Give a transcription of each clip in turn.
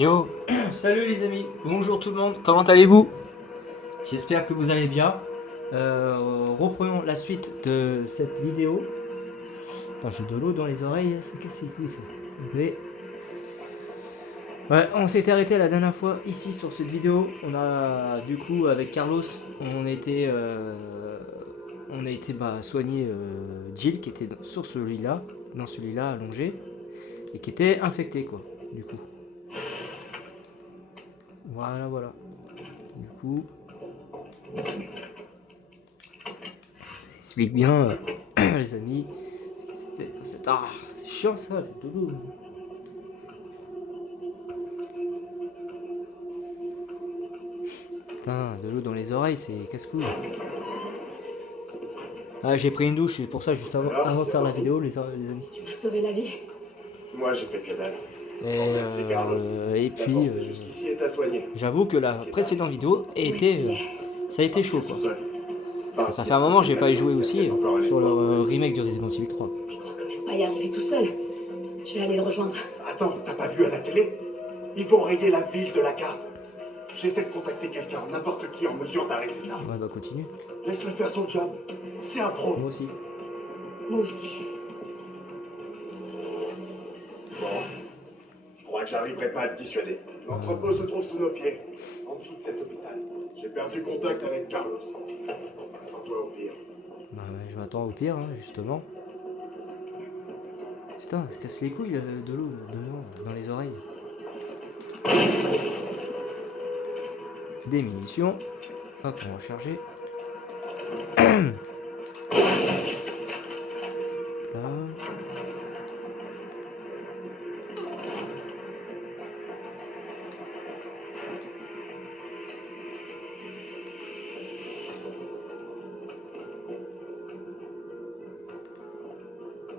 Yo, salut les amis, bonjour tout le monde, comment allez-vous? J'espère que vous allez bien. Reprenons la suite de cette vidéo. Attends, j'ai de l'eau dans les oreilles, c'est cassé les couilles ça. Ça me plaît. Ouais, on s'était arrêté la dernière fois ici sur cette vidéo. On a du coup avec Carlos, on a été soigner Jill qui était sur ce lit-là, dans ce lit-là allongé, et qui était infecté quoi, du coup. Voilà. Du coup, explique bien, les amis. C'est chiant ça, le dodo. Putain, de l'eau dans les oreilles, c'est casse-couille. Ah, j'ai pris une douche, c'est pour ça, juste avant de faire la vidéo, les amis. Tu m'as sauvé la vie. Moi, j'ai fait que dalle. Et, Carlos. et La puis, portée jusqu'ici est à soigner. j'avoue que la précédente vidéo ça a été chaud quoi. Bah, Ça fait un moment que j'ai pas y joué aussi sur le l'espoir. remake de Resident Evil 3. Je crois quand même pas y arriver tout seul. Je vais aller le rejoindre. Attends, t'as pas vu à la télé? Ils vont rayer la ville de la carte. J'essaie de contacter quelqu'un, n'importe qui en mesure d'arrêter ça. Ouais, bah continue. Laisse-le faire son job. C'est un pro. Moi aussi. Moi aussi. Bon, je crois que j'arriverai pas à te dissuader. L'entrepôt se trouve sous nos pieds, en dessous de cet hôpital. J'ai perdu contact avec Carlos. Attends-toi au pire. Bah, je m'attends au pire, hein, justement. Putain, ça casse les couilles de l'eau dedans, dans les oreilles. Des munitions. Hop, on va charger. Là.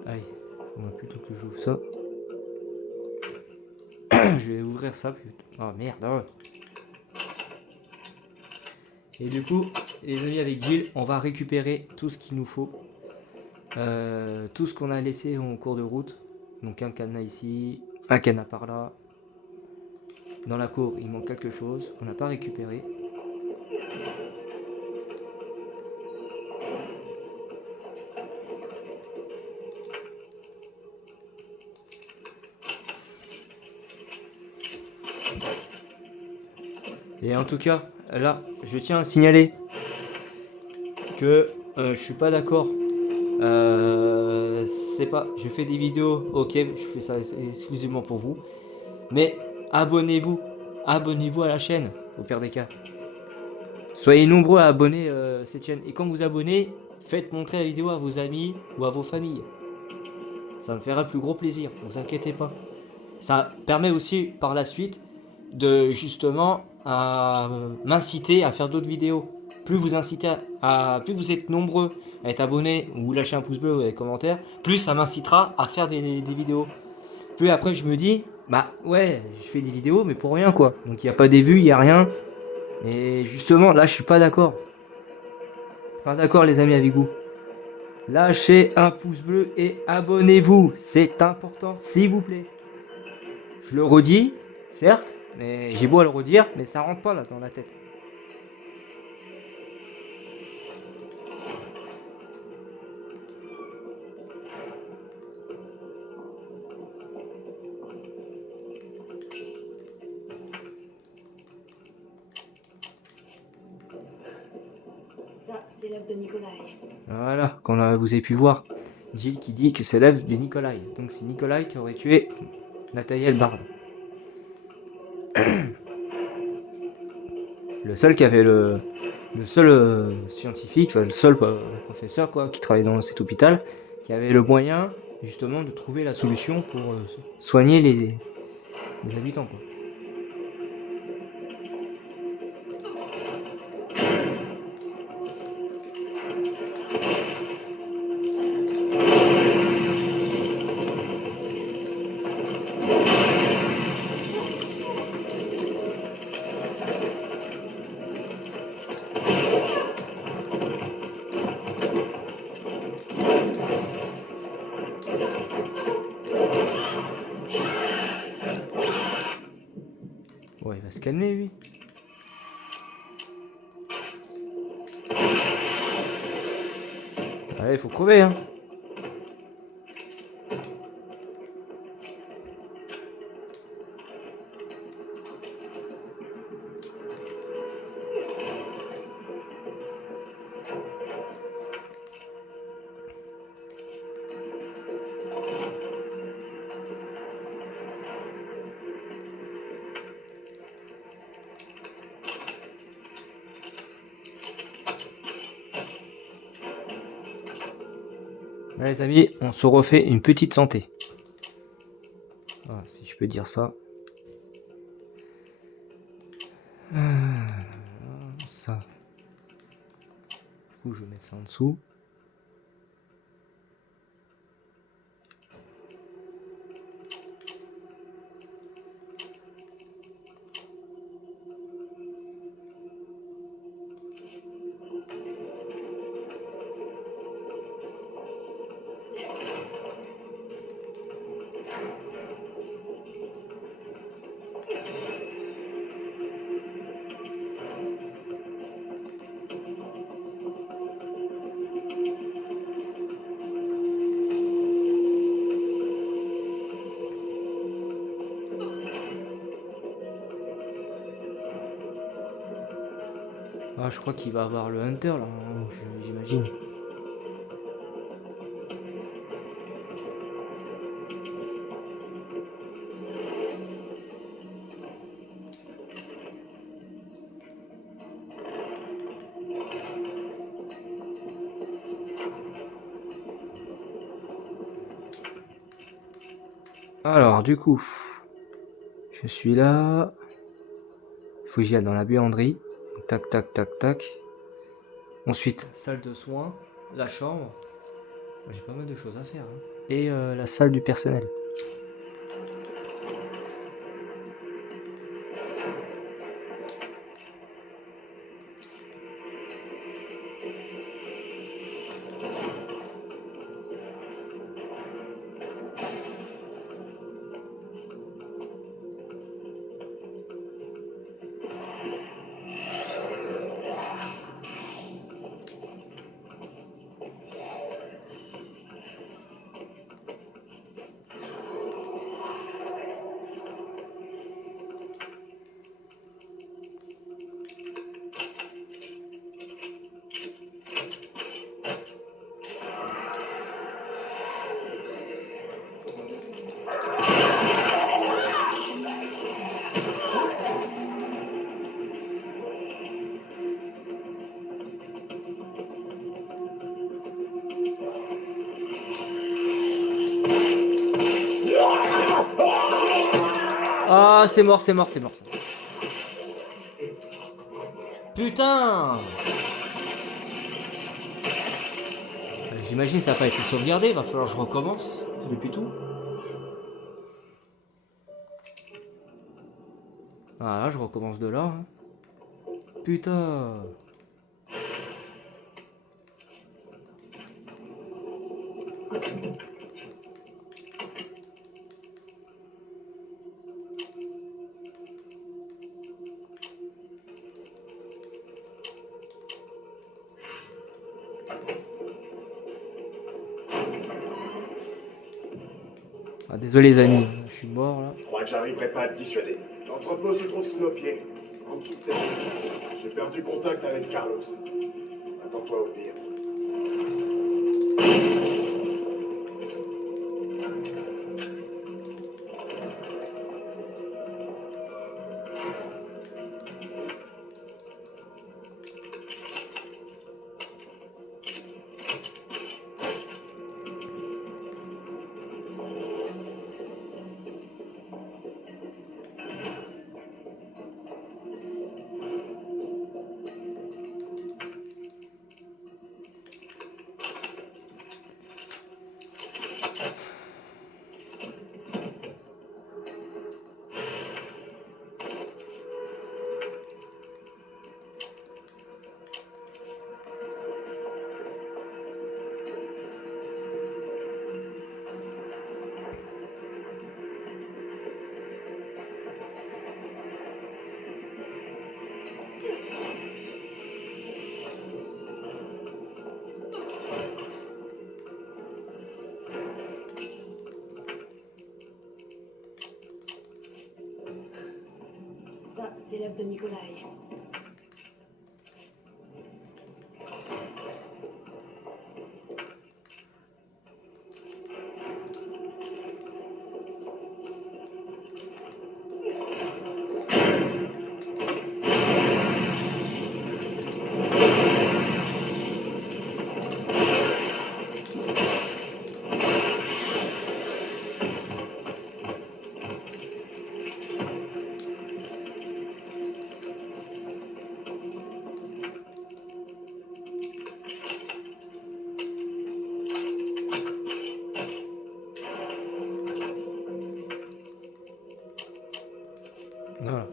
Allez, on va plutôt que j'ouvre ça. Je vais ouvrir ça plutôt. Oh merde. Oh. Et du coup, les amis, avec Jill, on va récupérer tout ce qu'il nous faut. Tout ce qu'on a laissé en cours de route. Donc un cadenas ici, un cadenas par là. Dans la cour, il manque quelque chose. On n'a pas récupéré. Et en tout cas, là, je tiens à signaler que je suis pas d'accord. C'est pas, je fais des vidéos, ok, je fais ça exclusivement pour vous, mais abonnez-vous à la chaîne, au pire des cas. Soyez nombreux à abonner cette chaîne, et quand vous abonnez, faites montrer la vidéo à vos amis ou à vos familles. Ça me fera le plus gros plaisir, ne vous inquiétez pas. Ça permet aussi par la suite de justement m'inciter à faire d'autres vidéos. Plus vous incitez plus vous êtes nombreux à être abonnés ou lâcher un pouce bleu ou des commentaires, plus ça m'incitera à faire des vidéos. Plus après je me dis, bah ouais, je fais des vidéos mais pour rien quoi. Donc il n'y a pas des vues, il n'y a rien. Et justement là je suis pas d'accord. Pas d'accord les amis avec vous. Lâchez un pouce bleu et abonnez-vous. C'est important s'il vous plaît. Je le redis, certes, mais j'ai beau à le redire, mais ça rentre pas là dans la tête. Ça, c'est l'œuvre de Nikolai. Voilà, comme vous avez pu voir, Jill qui dit que c'est l'œuvre de Nikolai. Donc c'est Nikolai qui aurait tué Nathaniel Bard. Le seul qui avait le seul scientifique, enfin le seul professeur quoi, qui travaillait dans cet hôpital, qui avait le moyen justement de trouver la solution pour soigner les habitants quoi. Ouais, il va se calmer, lui. Allez, faut crever, hein. Ouais, les amis, on se refait une petite santé. Voilà, si je peux dire ça. Ça. Du coup, je vais mettre ça en dessous. Ah, je crois qu'il va avoir le Hunter là, hein, j'imagine. Alors, du coup, je suis là. Faut que j'y aille dans la buanderie. Tac, tac, tac, tac. Ensuite, salle de soins, la chambre. J'ai pas mal de choses à faire, hein. Et la salle du personnel. Ah, c'est mort, c'est mort, c'est mort. Putain! J'imagine ça n'a pas été sauvegardé, va falloir que je recommence depuis tout. Voilà, je recommence de là, hein. Putain! Ah, désolé les amis, je suis mort là. Je crois que j'arriverai pas à te dissuader. L'entrepôt se trouve sous nos pieds, en dessous de cette ville. J'ai perdu contact avec Carlos. Attends-toi au pire. Ça, c'est l'œuvre de Nikolai. Voilà.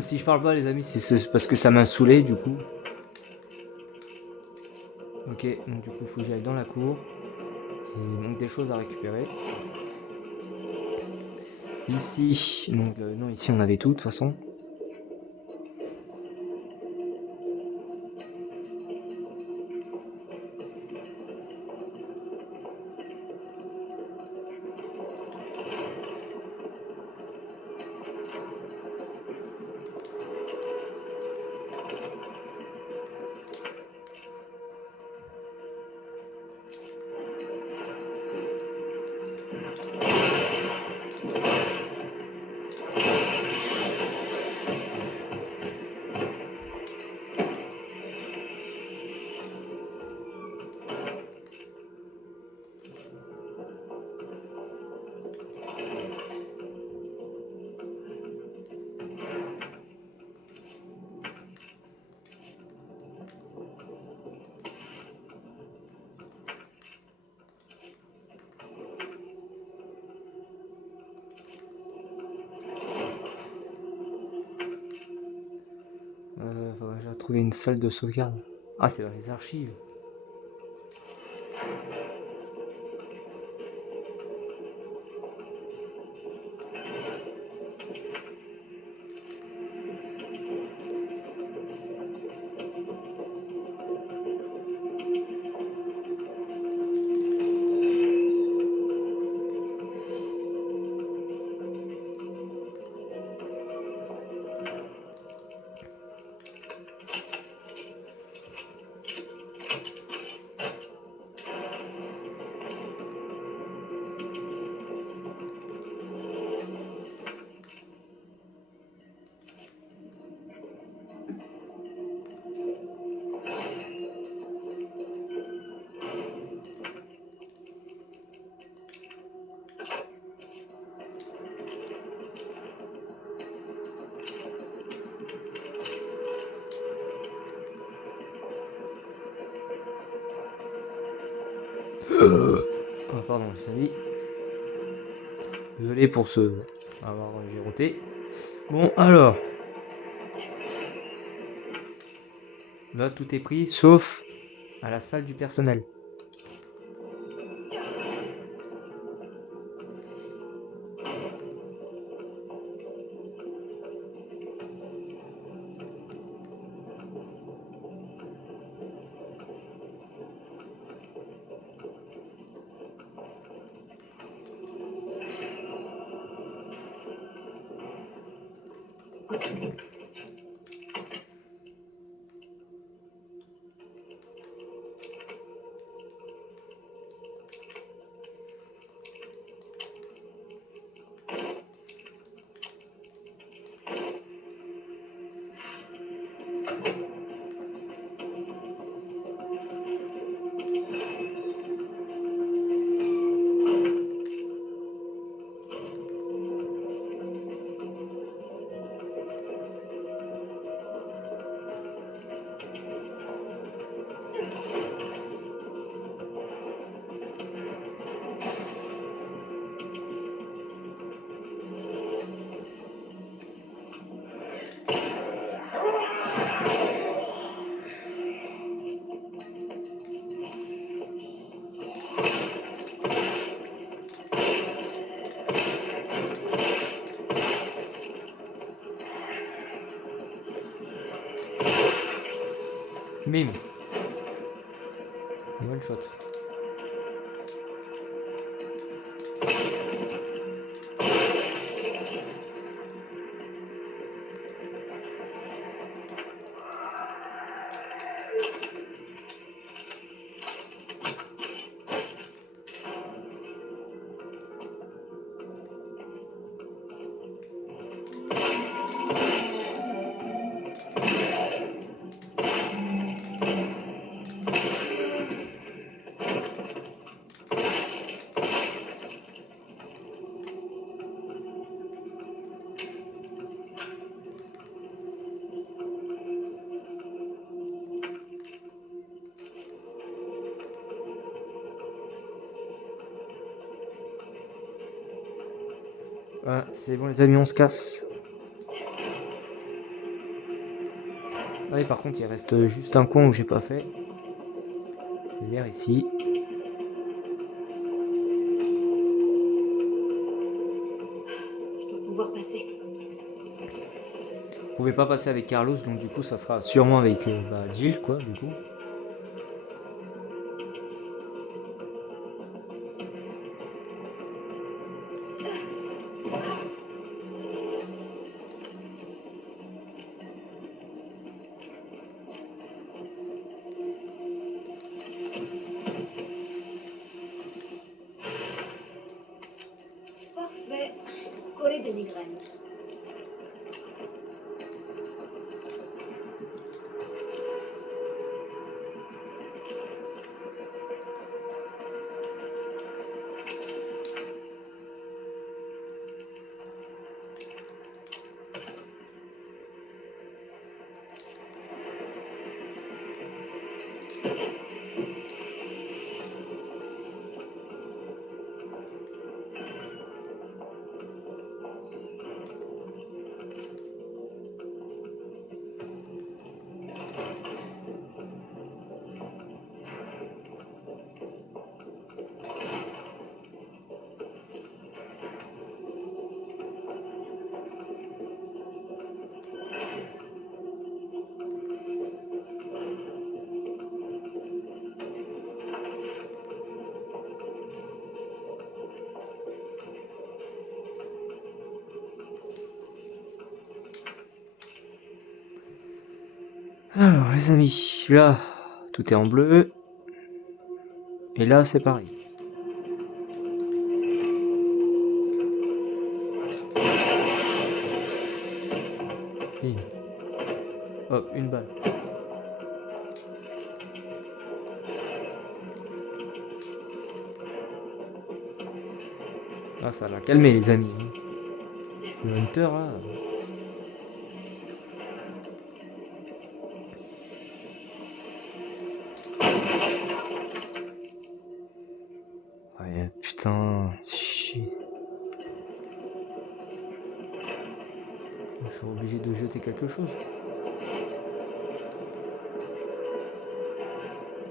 Si je parle pas, les amis, c'est parce que ça m'a saoulé, du coup. Ok, donc du coup, faut que j'aille dans la cour. Il manque des choses à récupérer. Ici, donc non, ici on avait tout de toute façon. Faudrait que j'ai trouvé une salle de sauvegarde. Ah, c'est dans les archives. Oh, pardon, salut. Désolé pour ce avoir giroté. Bon, alors. Là, tout est pris, sauf à la salle du personnel. Bim. One shot. Ouais, c'est bon les amis, on se casse. Ah oui, par contre, il reste juste un coin où j'ai pas fait. C'est vers ici. Je dois pouvoir passer. Vous pouvez pas passer avec Carlos, donc du coup, ça sera sûrement avec Jill, quoi, du coup. Parfait. Pour coller des migraines. Alors, les amis, là, tout est en bleu. Et là, c'est pareil. Bim. Hop, une balle. Ah, ça l'a calmé, les amis. Le Hunter, là. Ouais, putain, chier. Je suis obligé de jeter quelque chose. Ça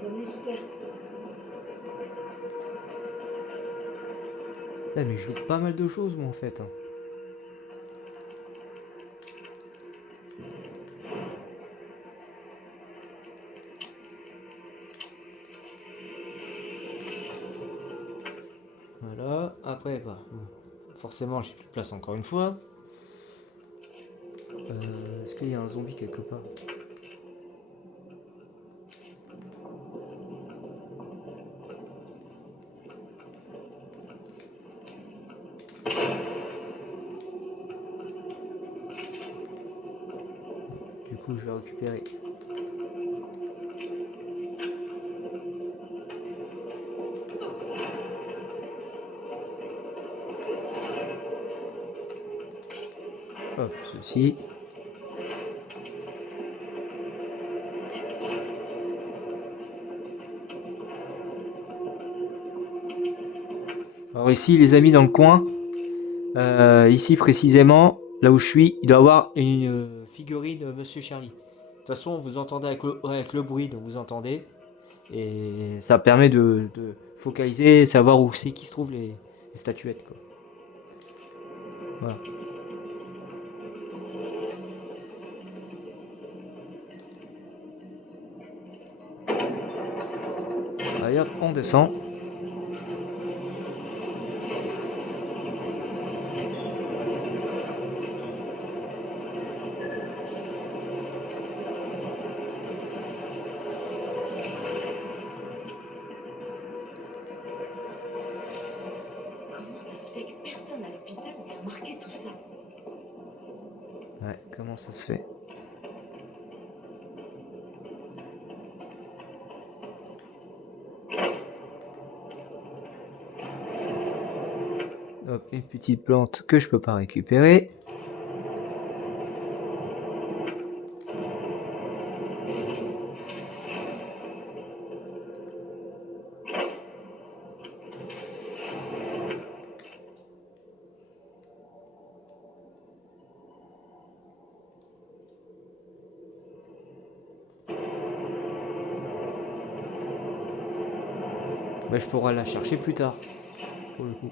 doit mener sous terre. Eh, mais je loupe pas mal de choses, moi, en fait. Hein. Voilà. Après, bah, forcément, j'ai plus de place encore une fois. Est-ce qu'il y a un zombie quelque part? Du coup, je vais récupérer. Hop, ceci. Alors ici, les amis, dans le coin, ici précisément, là où je suis, il doit y avoir une figurine Monsieur Charlie. De toute façon, vous entendez avec le bruit, donc vous entendez. Et ça permet de focaliser, savoir où c'est qui se trouvent les statuettes. Quoi. Voilà. Allez hop, on descend. Comment ça se fait que personne à l'hôpital n'ait remarqué tout ça? Ouais, comment ça se fait? Hop, une petite plante que je peux pas récupérer. Bah, je pourrai la chercher plus tard, pour le coup.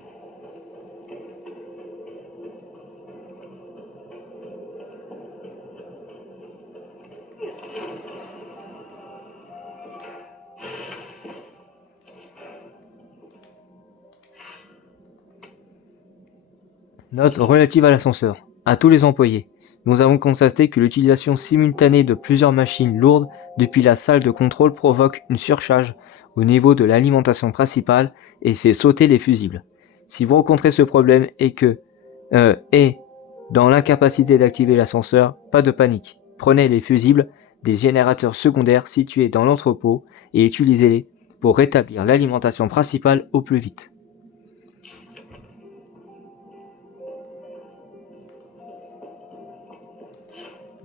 Note relative à l'ascenseur. À tous les employés. Nous avons constaté que l'utilisation simultanée de plusieurs machines lourdes depuis la salle de contrôle provoque une surcharge au niveau de l'alimentation principale et fait sauter les fusibles. Si vous rencontrez ce problème et que est dans l'incapacité d'activer l'ascenseur, pas de panique. Prenez les fusibles des générateurs secondaires situés dans l'entrepôt et utilisez-les pour rétablir l'alimentation principale au plus vite.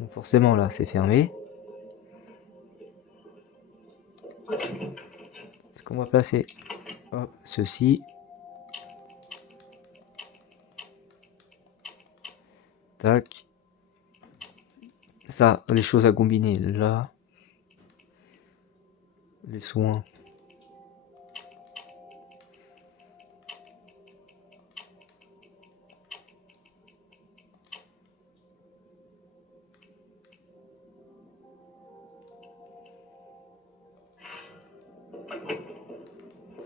Donc forcément là c'est fermé. Est-ce qu'on va placer hop, ceci. Tac. Ça, les choses à combiner là. Les soins.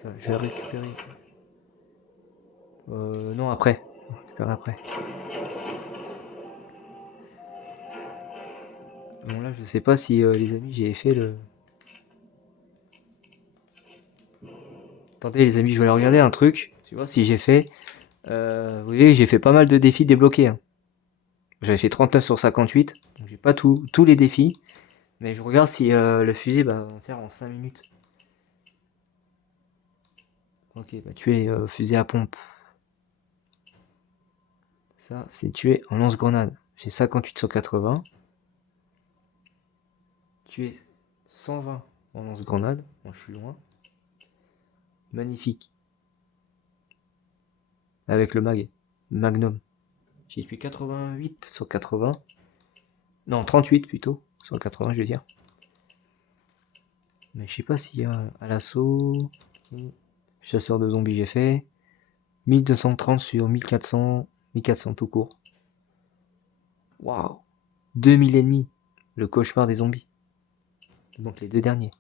Ça, je vais récupérer. Non, après. Je vais récupérer après. Bon, là, je sais pas si les amis, j'ai fait le. Attendez, les amis, je vais aller regarder un truc. Tu vois, si j'ai fait. Vous voyez, j'ai fait pas mal de défis débloqués. Hein. J'avais fait 39 sur 58. Donc, j'ai pas tous les défis. Mais je regarde si le fusil va faire en 5 minutes. Ok, bah tuer fusil à pompe. Ça, c'est tuer en lance-grenade. J'ai 58 sur 80. Tuer 120 en lance-grenade. Bon, je suis loin. Magnifique. Avec le Magnum. J'ai tué 88 sur 80. Non, 38 plutôt. Sur 80, je veux dire. Mais je sais pas s'il y a à l'assaut. Chasseur de zombies, j'ai fait. 1230 sur 1400. 1400 tout court. Waouh. 2000 ennemis. Le cauchemar des zombies. Donc les deux derniers.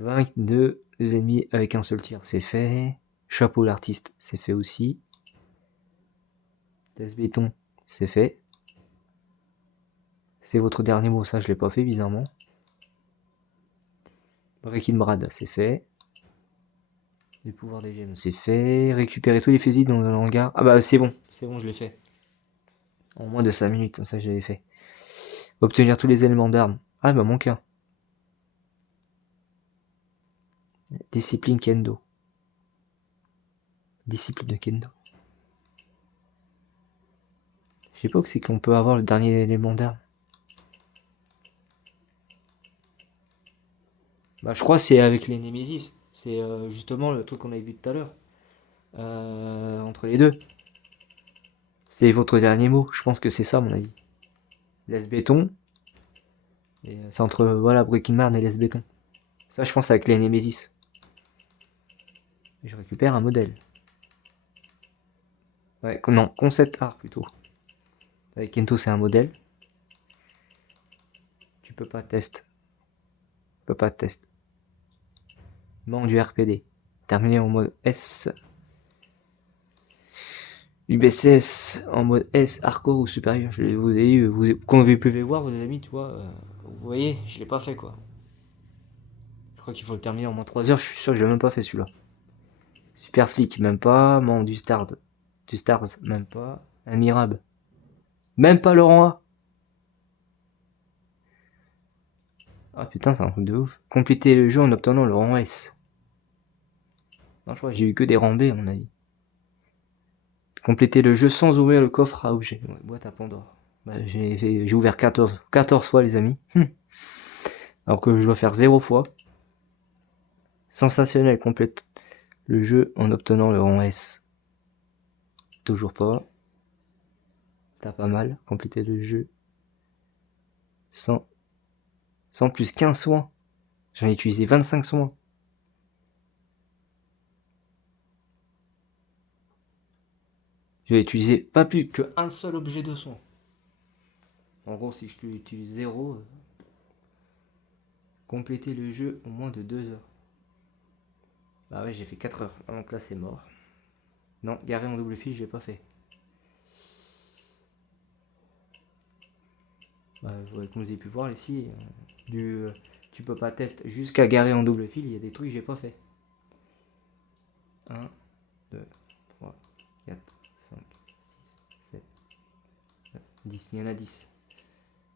22 ennemis avec un seul tir, c'est fait. Chapeau l'artiste, c'est fait aussi. Test béton, c'est fait. C'est votre dernier mot, ça je l'ai pas fait bizarrement. Breaking Brad, c'est fait. Les pouvoirs des gemmes, c'est fait. Récupérer tous les fusils dans le hangar. Ah bah c'est bon, je l'ai fait. En moins de 5 minutes, ça je l'avais fait. Obtenir tous les éléments d'armes. Ah bah mon cas. Discipline Kendo. Discipline de Kendo. Je sais pas où c'est qu'on peut avoir le dernier élément d'arme. Bah, je crois que c'est avec les Nemesis. C'est justement le truc qu'on avait vu tout à l'heure. Entre les deux. C'est votre dernier mot. Je pense que c'est ça, à mon avis. Laisse béton. C'est entre voilà, Breaking Bad et laisse béton. Ça, je pense avec les Nemesis. Je récupère un modèle. Ouais, non, concept art plutôt. Avec Kento, c'est un modèle. Tu peux pas test. Manque du RPD. Terminé en mode S. UBCS en mode S, hardcore ou supérieur. Comme vous pouvez voir, vos amis, tu vois, vous voyez, je l'ai pas fait quoi. Je crois qu'il faut le terminer en moins 3 heures, je suis sûr que je l'ai même pas fait celui-là. Super flic, même pas. Membre du Stars, même pas. Admirable. Même pas Laurent A. Ah putain, c'est un truc de ouf. Compléter le jeu en obtenant le rang S. Non, je crois que j'ai eu que des rangs B, à mon avis. Compléter le jeu sans ouvrir le coffre à objet. Ouais, boîte à Pandore. Bah, j'ai ouvert 14 fois, les amis. Alors que je dois faire 0 fois. Sensationnel, complète le jeu en obtenant le rang S. Toujours pas. T'as pas mal. Compléter le jeu. 100 plus 15 soins. J'en ai utilisé 25 soins. Je vais utiliser pas plus qu'un seul objet de son. En gros, si je utilise 0, compléter le jeu au moins de 2 heures. Bah ouais, j'ai fait 4 heures. Donc là, c'est mort. Non, garer en double fil, je l'ai pas fait. Bah, comme vous avez pu voir ici, tu peux pas test jusqu'à garer en double fil, il y a des trucs que j'ai pas fait. 1, 2, 3, 4, 5, 6, 7, 9, 10. Il y en a 10.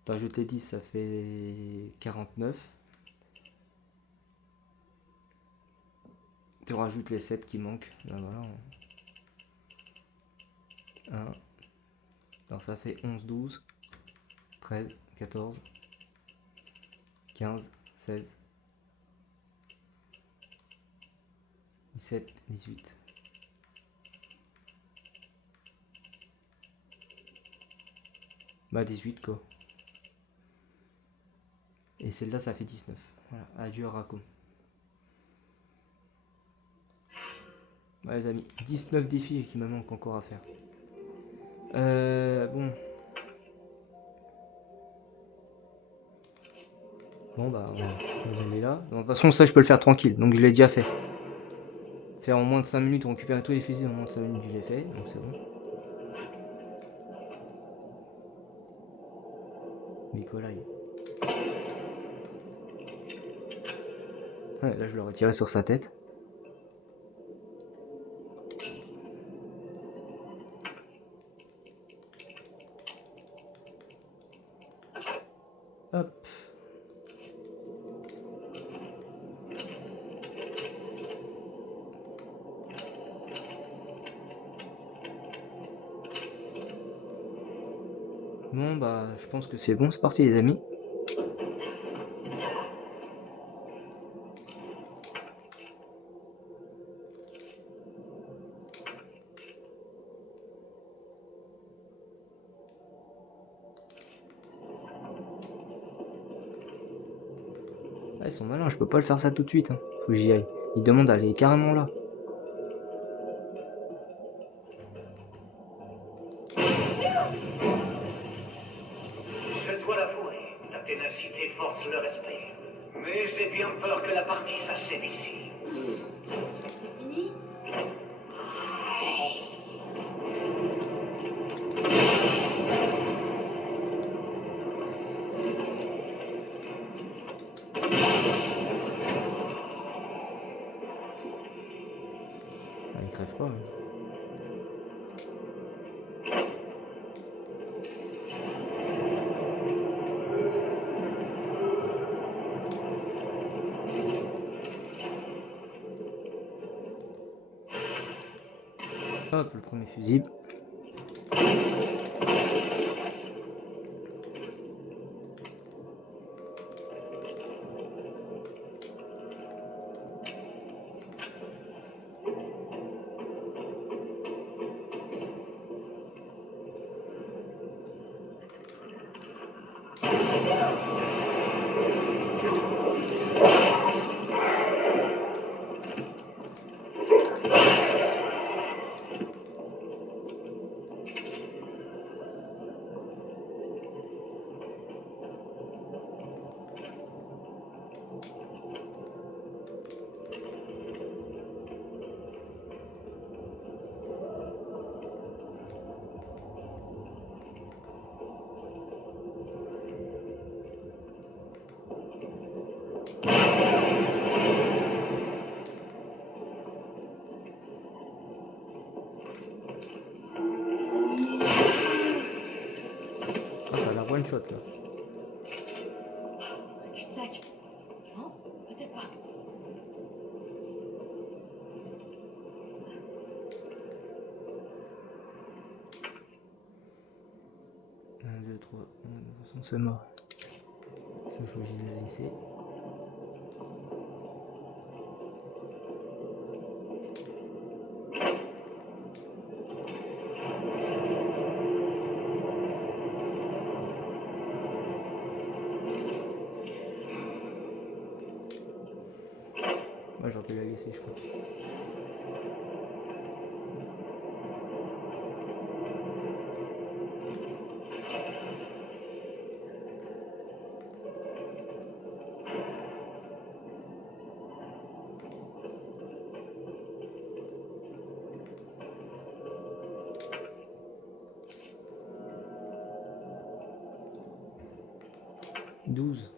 T'ajoutes les 10, ça fait 49. Tu rajoutes les 7 qui manquent. Ben voilà. 1. Alors ça fait 11, 12, 13, 14, 15, 16, 17, 18. Bah 18 quoi. Et celle-là ça fait 19. Voilà, adieu Racco. Ouais les amis, 19 défis qui me manquent encore à faire. Bon. Bon bah on va aller là. De toute façon ça je peux le faire tranquille, donc je l'ai déjà fait. Faire en moins de 5 minutes, récupérer tous les fusils en moins de 5 minutes, je l'ai fait, donc c'est bon. Nikolai. Ouais, là je l'aurais tiré sur sa tête. Hop. Bon bah je pense que c'est bon, c'est parti les amis. Ah, ils sont malins, je peux pas le faire ça tout de suite. Hein. Faut que j'y aille. Ils demandent d'aller carrément là. Je dois l'avouer, la ténacité force le respect. Mais j'ai bien peur que la partie s'achève ici. Ça, c'est fini. Ah, ils crèvent pas. Hein. Hop, le premier fusible. Ah, ça a l'air one shot là. Un cul-de-sac. Non, peut-être pas. 1, 2, 3. De toute façon, c'est mort. Ça, je suis obligé de la laisser. Ouais, j'aurais pu la laisser, je crois. 12.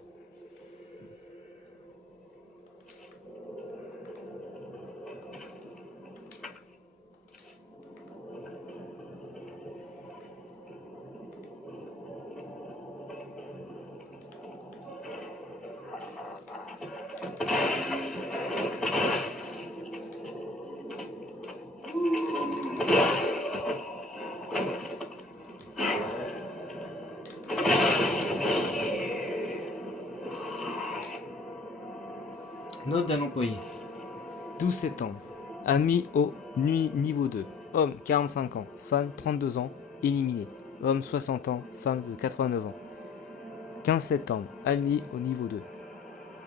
Note d'un employé. 12 septembre. Admis au niveau 2. Homme 45 ans. Femme 32 ans. Éliminé. Homme 60 ans. Femme de 89 ans. 15 septembre. Admis au niveau 2.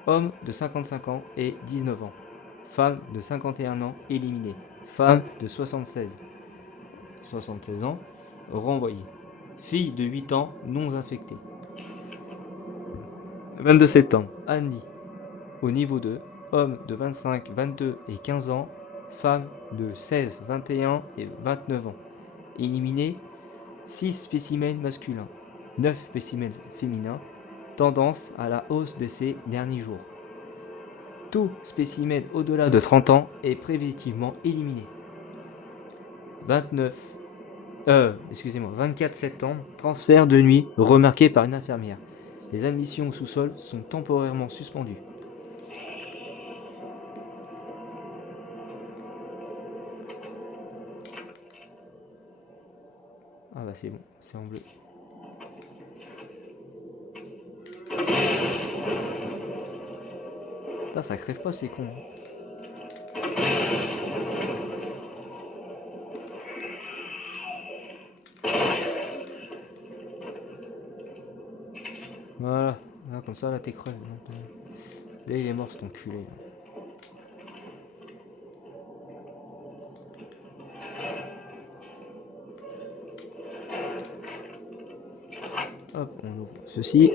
Homme de 55 ans et 19 ans. Femme de 51 ans. Éliminé. Femme de 76 ans. Renvoyé. Fille de 8 ans non infectée. 22 septembre. Admis au niveau 2. Homme de 25, 22 et 15 ans. Femme de 16, 21 et 29 ans. Éliminé 6 spécimens masculins, 9 spécimens féminins. Tendance à la hausse de ces derniers jours. Tout spécimen au-delà de 30 ans est préventivement éliminé. 24 septembre, transfert de nuit remarqué par une infirmière. Les admissions au sous-sol sont temporairement suspendues. Ah bah c'est bon, c'est en bleu. Putain, ça crève pas, c'est con. Voilà, là, comme ça, là t'es crevé. Là il est mort cet enculé. Hop, on ouvre ceci.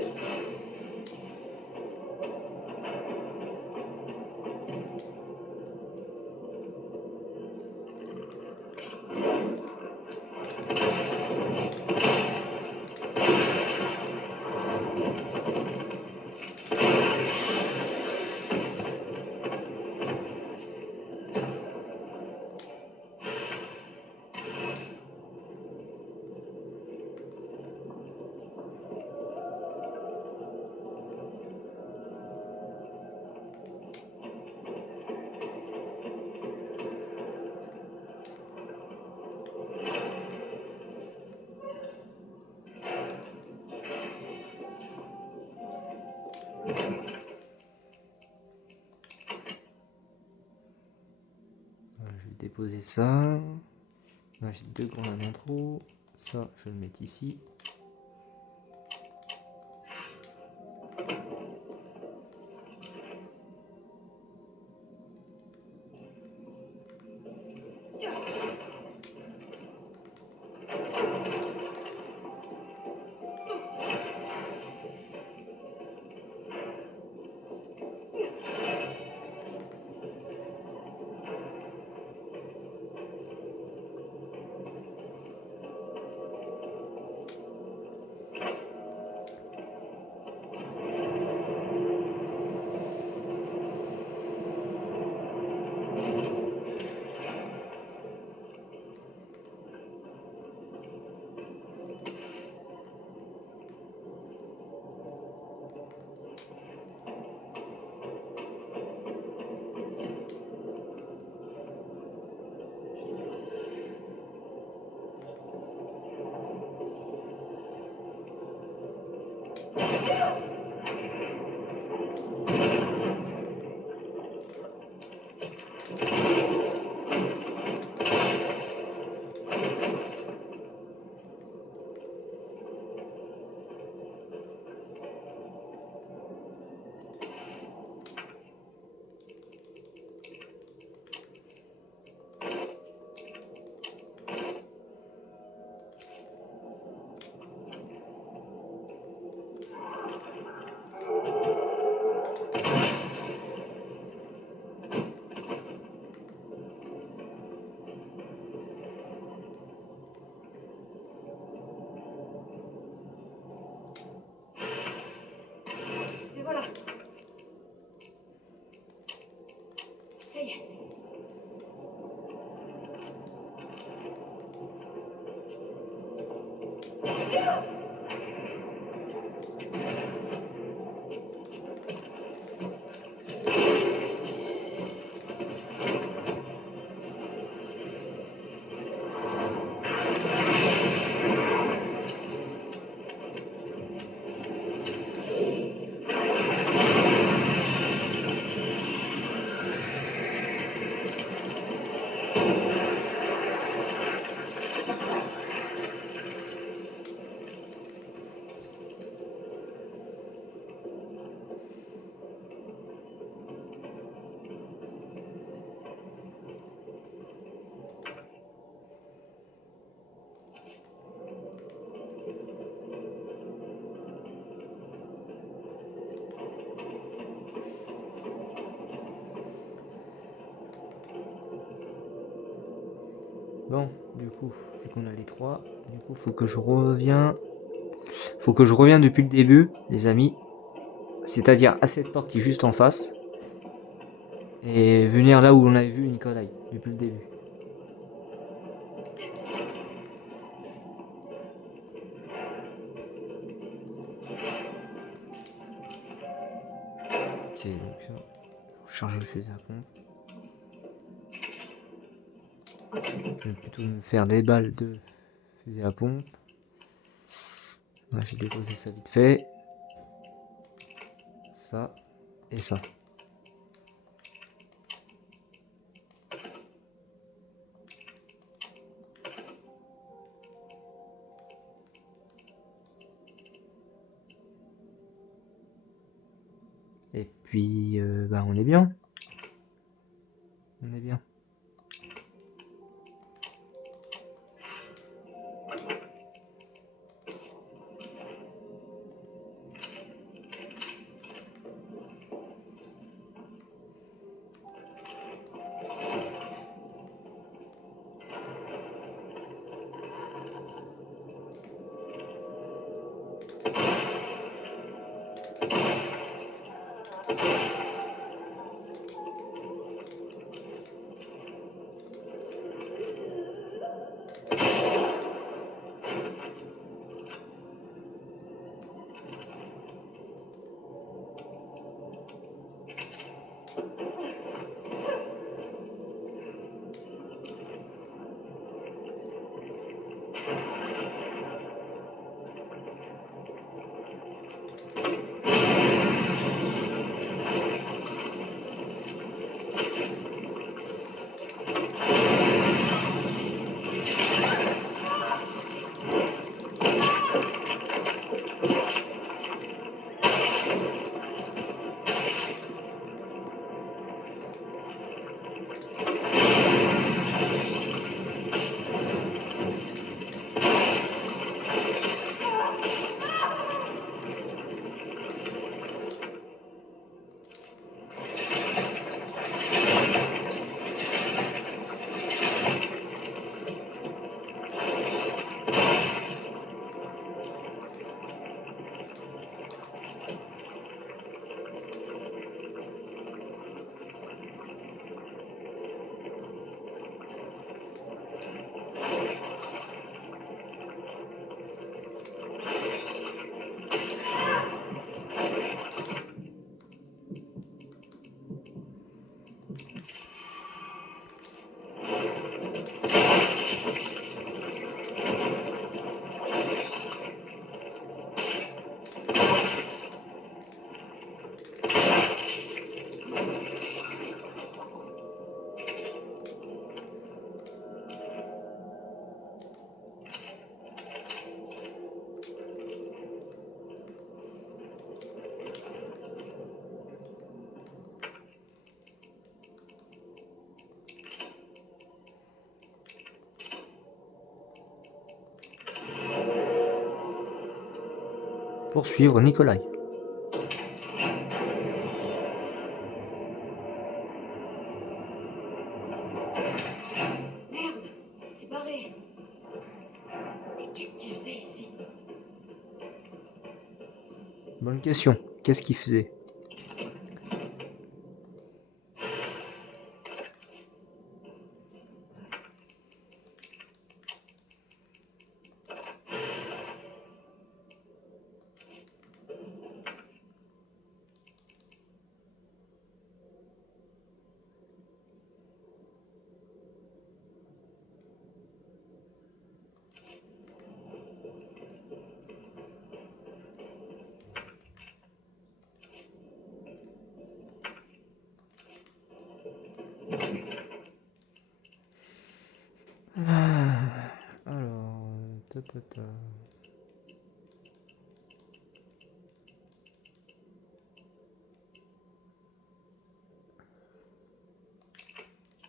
Je vais déposer ça. Là j'ai 2 grenades en trop. Ça, je vais le mettre ici. Bon, du coup, vu qu'on a les trois, du coup, faut que je revienne depuis le début, les amis. C'est-à-dire à cette porte qui est juste en face. Et venir là où on avait vu Nikolai, depuis le début. Ok, donc ça, faut charger le fusil à pompe. Je vais plutôt me faire des balles de fusil à pompe. Là, j'ai déposé ça vite fait. Ça et ça. Et puis, bah, on est bien. On est bien. Poursuivre Nikolai. Merde, il s'est barré. Mais qu'est-ce qu'il faisait ici? Bonne question. Qu'est-ce qu'il faisait? ta.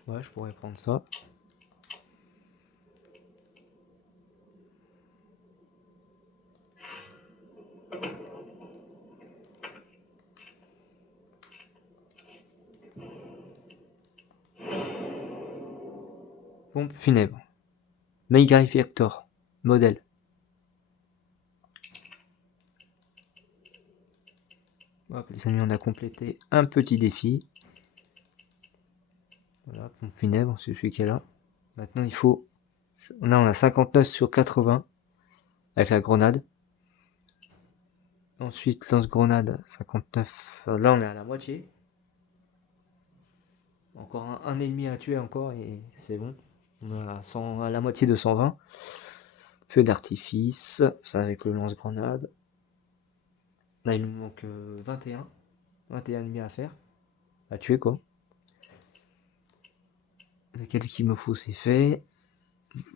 Ouais, je pourrais prendre ça. Pompe funèbre. Meigrai Victor. Modèle. Hop, les amis, on a complété un petit défi. Voilà, pompe funèbre, c'est celui qui est là. Maintenant, il faut... Là, on a 59 sur 80 avec la grenade. Ensuite, lance-grenade, 59. Là, on est à la moitié. Encore un ennemi à tuer encore et c'est bon. On est à la moitié de 120. Feu d'artifice, ça avec le lance-grenade. Là, il nous manque 21. 21 ennemis à faire. À tuer, quoi. Lequel qu'il me faut, c'est fait.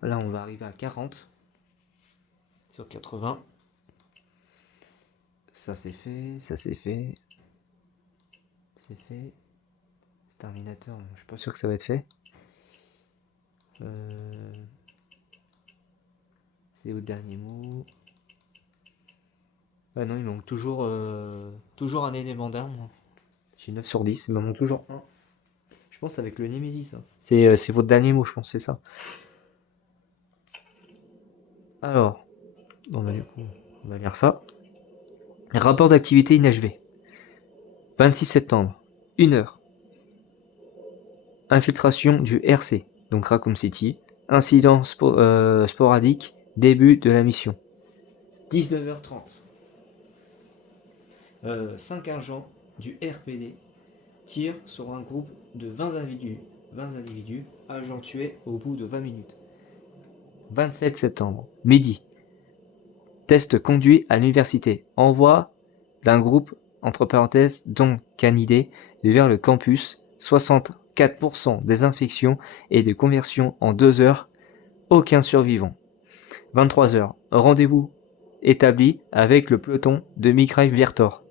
Là, on va arriver à 40 sur 80. Ça, c'est fait. Ça, c'est fait. C'est fait. Terminateur, je suis pas sûr que ça va être fait. C'est au dernier mot. Ah non, il manque toujours un élément d'arme. J'ai 9 sur 10, il me manque toujours un. Je pense avec le Nemesis. Hein. C'est votre dernier mot, je pense, c'est ça. Alors, bon bah du coup, on va lire ça. Rapport d'activité inachevé. 26 septembre, 1h. Infiltration du RC, donc Raccoon City. Incident sporadique, début de la mission. 19h30. 5 agents du RPD tirent sur un groupe de 20 individus, agents tués au bout de 20 minutes. 27 septembre, midi. Test conduit à l'université. Envoi d'un groupe, entre parenthèses, dont canidé, vers le campus. 64% des infections et de conversions en 2 heures. Aucun survivant. 23h, rendez-vous établi avec le peloton de Mikhail Virtor.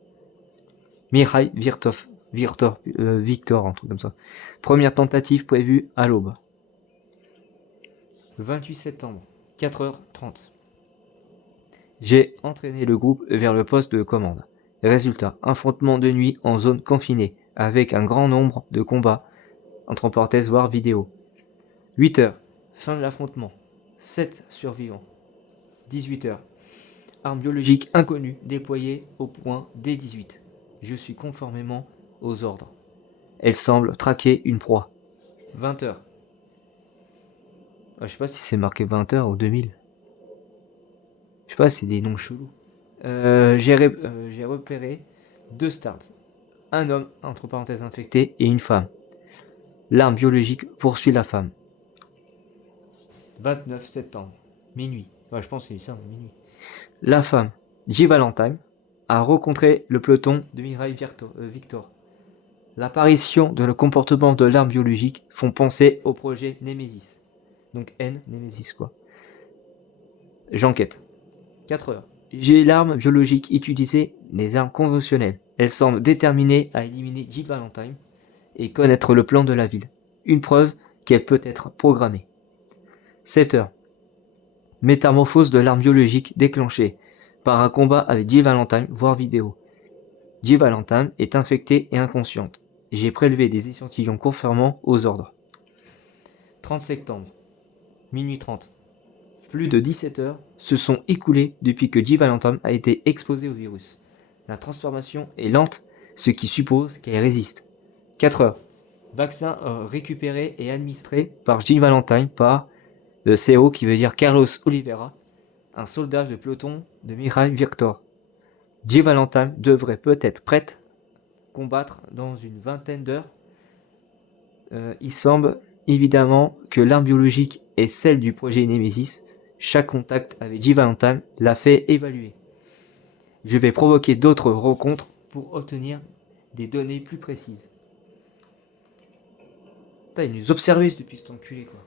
Victor, un truc comme ça. Première tentative prévue à l'aube. 28 septembre, 4h30. J'ai entraîné le groupe vers le poste de commande. Résultat, affrontement de nuit en zone confinée, avec un grand nombre de combats, entre parenthèses, voire vidéo. 8h, fin de l'affrontement. 7 survivants. 18h, arme biologique inconnue déployée au point D18. Je suis conformément aux ordres. Elle semble traquer une proie. 20h. Je sais pas si c'est marqué 20h ou 2000. Je sais pas, c'est des noms chelous. J'ai repéré 2 starts. Un homme, entre parenthèses infecté, et une femme. L'arme biologique poursuit la femme. 29 septembre, minuit. Je pense que c'est ça, minuit. La femme, J. Valentine, a rencontré le peloton de Mirai Victor. L'apparition de le comportement de l'arme biologique font penser au projet Nemesis. Donc N, Nemesis quoi. J'enquête. 4 heures. J'ai l'arme biologique utilisée des armes conventionnelles. Elle semble déterminée à éliminer Jill Valentine et connaître le plan de la ville. Une preuve qu'elle peut être programmée. 7 heures. Métamorphose de l'arme biologique déclenchée par un combat avec Jill Valentine, voire vidéo. Jill Valentine est infectée et inconsciente. J'ai prélevé des échantillons conformant aux ordres. 30 septembre, minuit 30. Plus de 17 heures se sont écoulées depuis que Jill Valentine a été exposée au virus. La transformation est lente, ce qui suppose qu'elle résiste. 4 heures. Vaccin récupéré et administré par Jill Valentine par le CO qui veut dire Carlos Oliveira, un soldat de peloton de Mikhail Victor. Jill Valentine devrait peut-être prête à combattre dans une vingtaine d'heures. Il semble évidemment que l'arme biologique est celle du projet Nemesis. Chaque contact avec Jill Valentine l'a fait évaluer. Je vais provoquer d'autres rencontres pour obtenir des données plus précises. Putain, il nous observe depuis cet enculé quoi.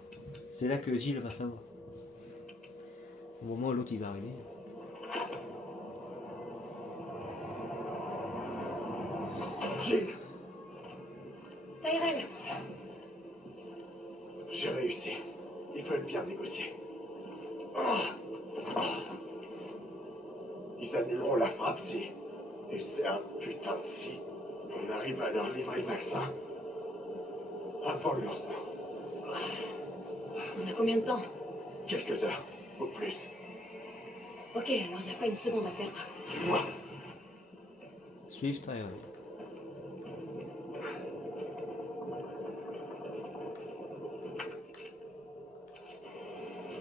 C'est là que Jill va savoir. Au moment où l'autre il va arriver. Jill, Tyrell, j'ai réussi. Ils veulent bien négocier. Ah. Ah. Ils annuleront la frappe si... Et c'est un putain de si... On arrive à leur livrer le vaccin. Avant le lancement. on a combien de temps? Quelques heures, au plus. Ok, alors il n'y a pas une seconde à perdre. Suis-moi. Suivre Tyrell.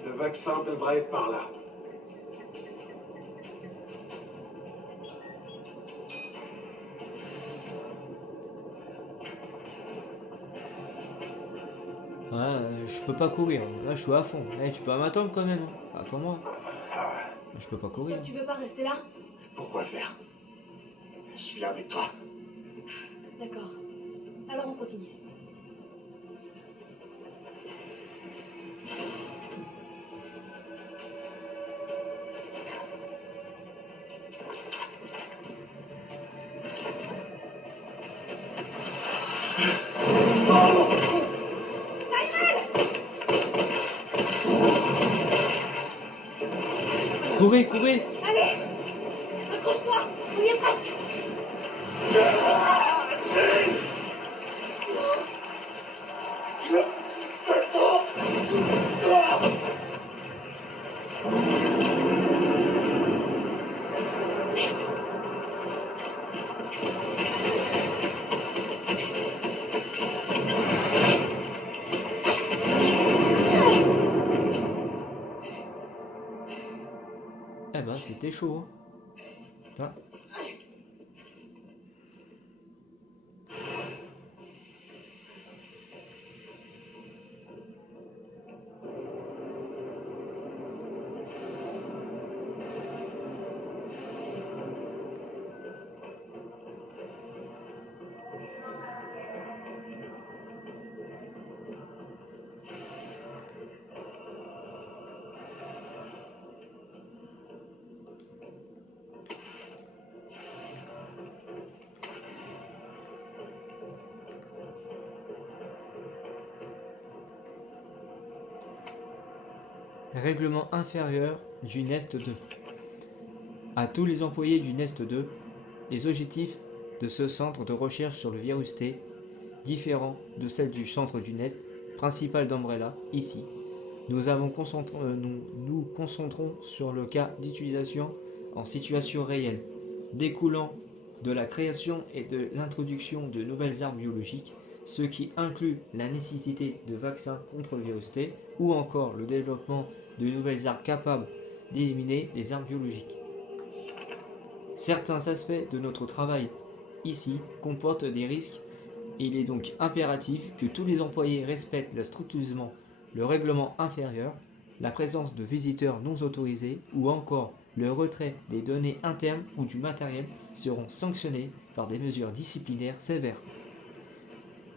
Le vaccin devrait être par là. Ouais, je peux pas courir. Là, je suis à fond. Eh, tu peux m'attendre quand même. Hein. Attends-moi. Je peux pas Sûr courir. que tu veux pas rester là? Pourquoi faire? Je viens avec toi. D'accord. Alors on continue. Courez, courez! Allez! Accroche-toi! On y est presque! Eh ben, c'était chaud. Hein. Règlement inférieur du Nest 2. À tous les employés du Nest 2, les objectifs de ce centre de recherche sur le virus T, différents de celles du centre du Nest, principal d'Umbrella, ici. Nous nous concentrons sur le cas d'utilisation en situation réelle, découlant de la création et de l'introduction de nouvelles armes biologiques, ce qui inclut la nécessité de vaccins contre le virus T ou encore le développement de nouvelles armes capables d'éliminer les armes biologiques. Certains aspects de notre travail ici comportent des risques et il est donc impératif que tous les employés respectent scrupuleusement le règlement inférieur, la présence de visiteurs non autorisés ou encore le retrait des données internes ou du matériel seront sanctionnés par des mesures disciplinaires sévères.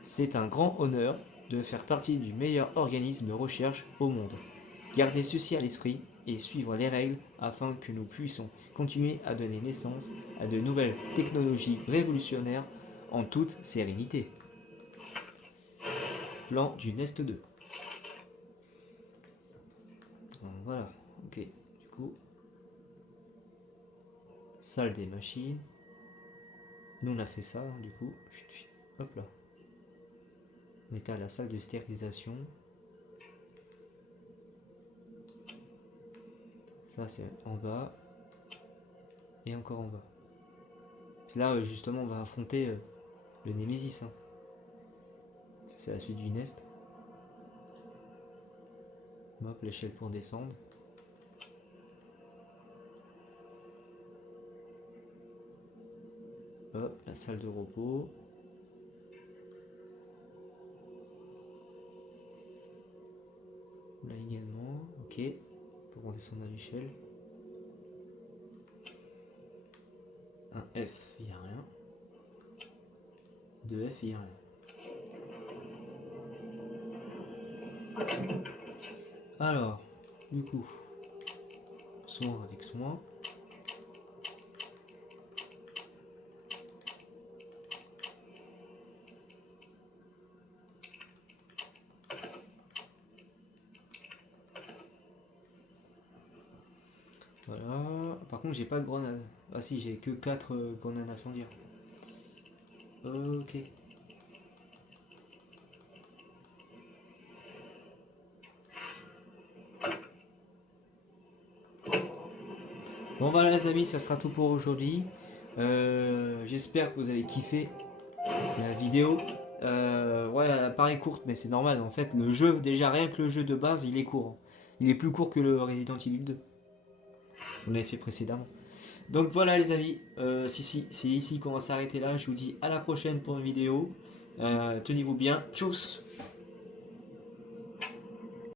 C'est un grand honneur de faire partie du meilleur organisme de recherche au monde. Gardez ceci à l'esprit et suivre les règles afin que nous puissions continuer à donner naissance à de nouvelles technologies révolutionnaires en toute sérénité. Plan du Nest 2. Voilà, ok. Du coup, salle des machines. Nous on a fait ça, du coup. Hop là. On était à la salle de stérilisation. Ça c'est en bas. Et encore en bas. Puis là justement on va affronter le Némésis. Hein. C'est la suite du Nest. Hop, l'échelle pour descendre. Hop, la salle de repos. Là également, ok. Pour qu'on descende à l'échelle. Un F, il n'y a rien. 2 F, il n'y a rien. Alors, du coup, soin avec soin. Voilà. Par contre, j'ai pas de grenade. Ah si, j'ai que 4 grenades incendiaires. Ok. Bon voilà les amis, ça sera tout pour aujourd'hui. J'espère que vous avez kiffé la vidéo. Ouais, elle paraît courte, mais c'est normal. En fait, le jeu, déjà rien que le jeu de base, il est court. Il est plus court que le Resident Evil 2. On l'avait fait précédemment. Donc voilà les amis, c'est ici qu'on va s'arrêter là. Je vous dis à la prochaine pour une vidéo. Tenez-vous bien. Tchuss!